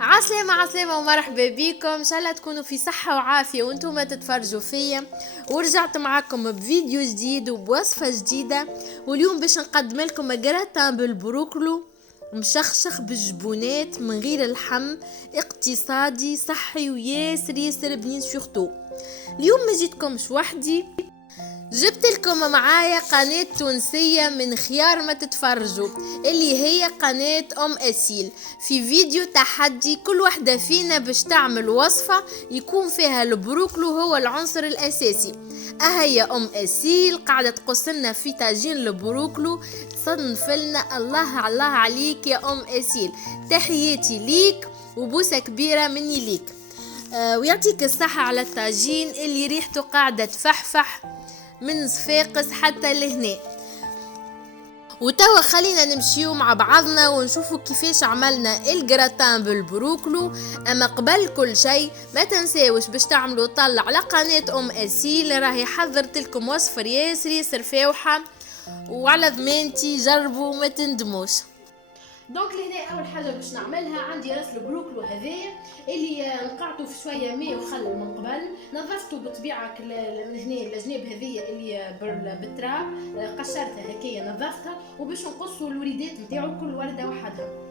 عسلامة عسلامة ومرحبا بكم، ان شاء الله تكونوا في صحة وعافية وانتم تتفرجوا فيا. ورجعت معكم بفيديو جديد وبوصفة جديدة، واليوم باش نقدم لكم جراتان بالبروكلو مشخشخ بالجبونات من غير اللحم، اقتصادي صحي وياسر ياسر بنين سورتو. اليوم ما جيتكمش وحدي، جبت لكم معايا قناة تونسية من خيار ما تتفرجوا، اللي هي قناة أم أسيل. في فيديو تحدي كل واحدة فينا باش تعمل وصفة يكون فيها البروكلو هو العنصر الأساسي. أهي أم أسيل قاعدة تقصلنا في طاجين البروكلو، تصنفلنا. الله الله عليك يا أم أسيل، تحياتي ليك وبوسة كبيرة مني ليك. ويعطيك الصحة على الطاجين اللي ريحته قاعدة تفحفح من صفاقس حتى لهنا. وتوا خلينا نمشيو مع بعضنا ونشوفوا كيفاش عملنا الجراتان بالبروكلو. اما قبل كل شيء ما تنساوش باش تعملوا طلع على قناة ام اسيل، راهي حضرت لكم وصفة ياسر فاوحة، وعلى ضمانتي جربوا ما تندموش. دونك لهنا اول حاجه باش نعملها، عندي راس البروكلو هذايا اللي نقعته في شويه ماء وخل من قبل، نظفته بطبيعه من هنا الجناب هذيا اللي بالتراب، قشرتها هكايا نظفتها، وباش نقصوا الوريدات نتاعو كل ورده وحدها.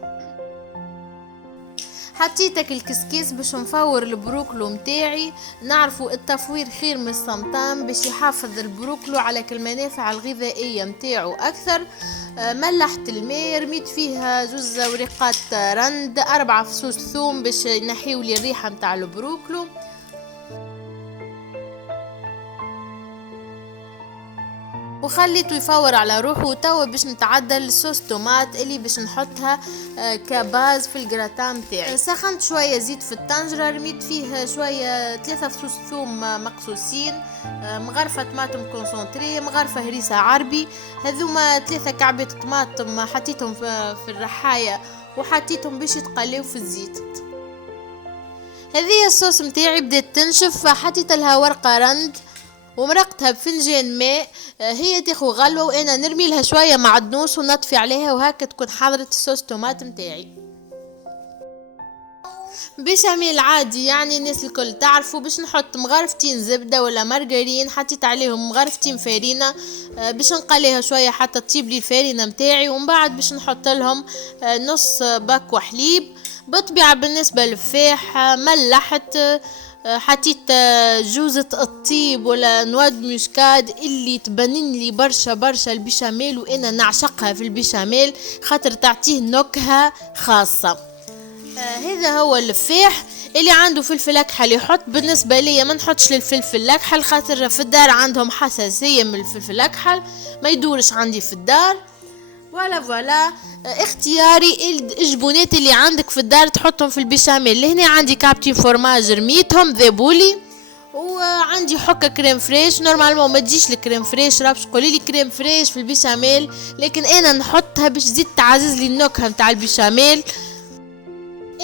حطيتك الكسكيس باش نفور البروكلو متاعي. نعرفوا التفوير خير من السمطام باش يحافظ البروكلو على المنافع الغذائية متاعو أكثر. ملحت الماء، رميت فيها 2 ورقات رند، 4 فصوص ثوم باش ينحيوا لي الريحة متاع البروكلو، وخليته يفور على روحه. وتوا باش نتعدل الصوص تومات اللي باش نحطها كباز في الجراتان متاعي. سخنت شويه زيت في الطنجره، رميت فيه شويه 3 فصوص ثوم مقصوصين، مغرفه طماطم كونسونطري، مغرفه هريسه عربي. هذوما 3 كعبات طماطم حطيتهم في الرحايه وحطيتهم باش يتقليو في الزيت. هذه الصوص متاعي بدات تنشف، حطيت لها ورقه رند ومرقتها بفنجان ماء. هي تاخو غلوة وانا نرمي لها شوية معدنوس ونطفي عليها، وهكا تكون حضرت الصوص تومات متاعي. بشاميل عادي يعني الناس الكل تعرفوا، باش نحط مغرفتين زبدة ولا مارغرين، حطيت عليهم مغرفتين فارينة باش نقليها شوية حتى تطيب لي الفارينة متاعي، ومن بعد باش نحط لهم نص باك وحليب. بالطبيعة بالنسبة للفاح ملحت، حطيت جوزة الطيب ولا نواد مشكاد اللي تبنن لي برشا البشاميل، وانا نعشقها في البشاميل خاطر تعطيه نكهة خاصة. هذا هو الفاح. اللي عنده فلفل اكحل يحط، بالنسبة لي ما نحطش للفلفل الاكحل خاطر في الدار عندهم حساسية من الفلفل الاكحل، ما يدورش عندي في الدار. فوالا اختياري. الجبونات اللي عندك في الدار تحطهم في البشاميل. هنا عندي كابتين فورماج رميتهم ذابولي، وعندي حكه كريم فريش. نورمالمون ما تجيش الكريم فريش، رابش قولي لي كريم فريش في البشاميل، لكن انا نحطها باش تزيد تعزز لي النكهه نتاع البشاميل.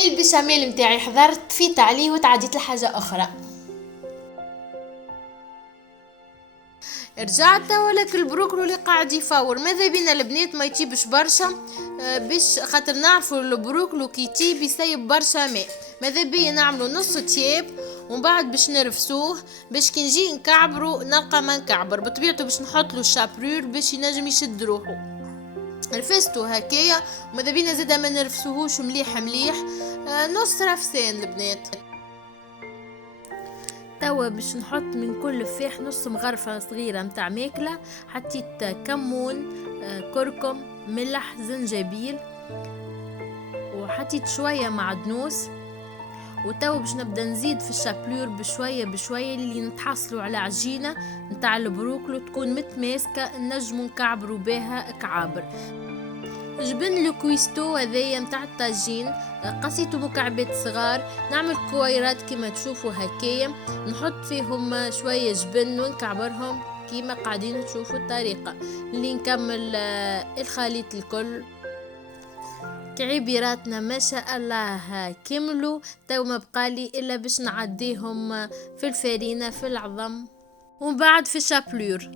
البشاميل متاعي حضرت فيت عليه وتعديت لحاجه اخرى. رجعت ولك البروكلو اللي قاعد يفور. ماذا بينا البنات ما يطيبش برشا، باش خاطر نعرفوا البروكلو كي يطيب يسيب برشا ماء. ماذا بيا نعملوا نص تياب ومن بعد باش نرفسوه، باش كي نجي نكعبرو نلقى ما نكعبر بطبيعته، باش نحط له الشابرور باش ينجم يشد روحه. رفستو هكايا، وماذا بينا زادا ما نرفسوهوش مليح نص رفسان البنات. توا باش نحط من كل فاح نص مغرفة صغيرة متاع ماكلة. حطيت كمون، كركم، ملح، زنجبيل، وحطيت شوية معدنوس. وتوا باش نبدا نزيد في الشابلور بشوية اللي نتحصلوا على عجينة متاع البروكلو تكون متماسكة نجمو نكعبروا بها كعابر. جبن الكويستو هذايا متاع الطاجين قصيته مكعبات صغار، نعمل كويرات كما تشوفوا هكايا، نحط فيهم شوية جبن ونكعبرهم كما قاعدين تشوفوا الطريقة. اللي نكمل الخليط الكل. كعبيراتنا ما شاء الله كملوا، تو ما بقالي الا باش نعديهم في الفارينة في العظم ومن بعد في الشابلور.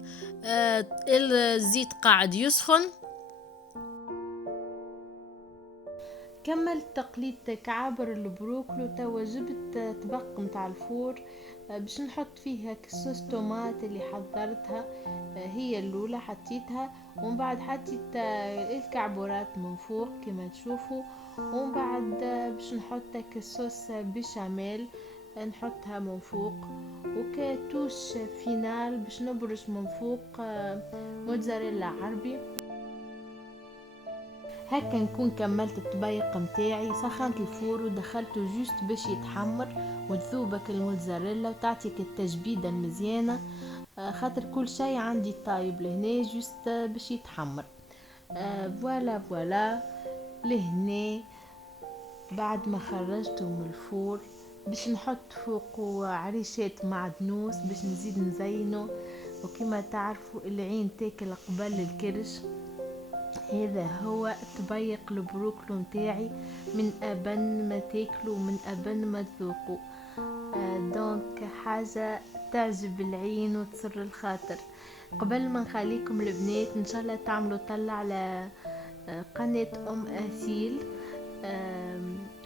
الزيت قاعد يسخن. كملت تقليد كعابر البروكلي، وتوا جبت طبق متاع الفور باش نحط فيها صوص طوماط اللي حضرتها. هي الاولى حطيتها، ومن بعد حطيت الكعبورات من فوق كما تشوفوا، ومن بعد باش نحط الصوص بشاميل نحطها من فوق، وكاتوش فينال باش نبرش من فوق موتزاريلا عربي. هكا نكون كملت الطبيق متاعي. سخنت الفور ودخلته جوست باش يتحمر وتذوبك الموتزاريلا وتعطيك التجبيدة المزيانة، خاطر كل شيء عندي طايب لهنا جوست باش يتحمر. فوالا فوالا لهنا بعد ما خرجته من الفور باش نحط فوقه عريشات معدنوس باش نزيد نزينه. وكما تعرفوا العين تاكل قبل الكرش. هذا هو طبيق البروكلو متاعي، من أبن ما تاكلوا من أبن ما تذوقوا. دونك حاجة تعجب العين وتسر الخاطر. قبل ما نخليكم البنات ان شاء الله تعملوا طلع على قناة أسيل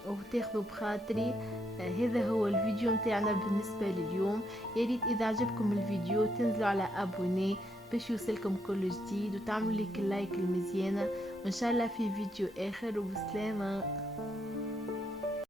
وتاخذوا بخاطري. هذا هو الفيديو متاعنا بالنسبة لليوم. ياريت اذا عجبكم الفيديو تنزلوا على ابوني باش يوصلكم كل جديد، وتعملوا لي لايك المزيانة، وان شاء الله في فيديو اخر، وبسلامة.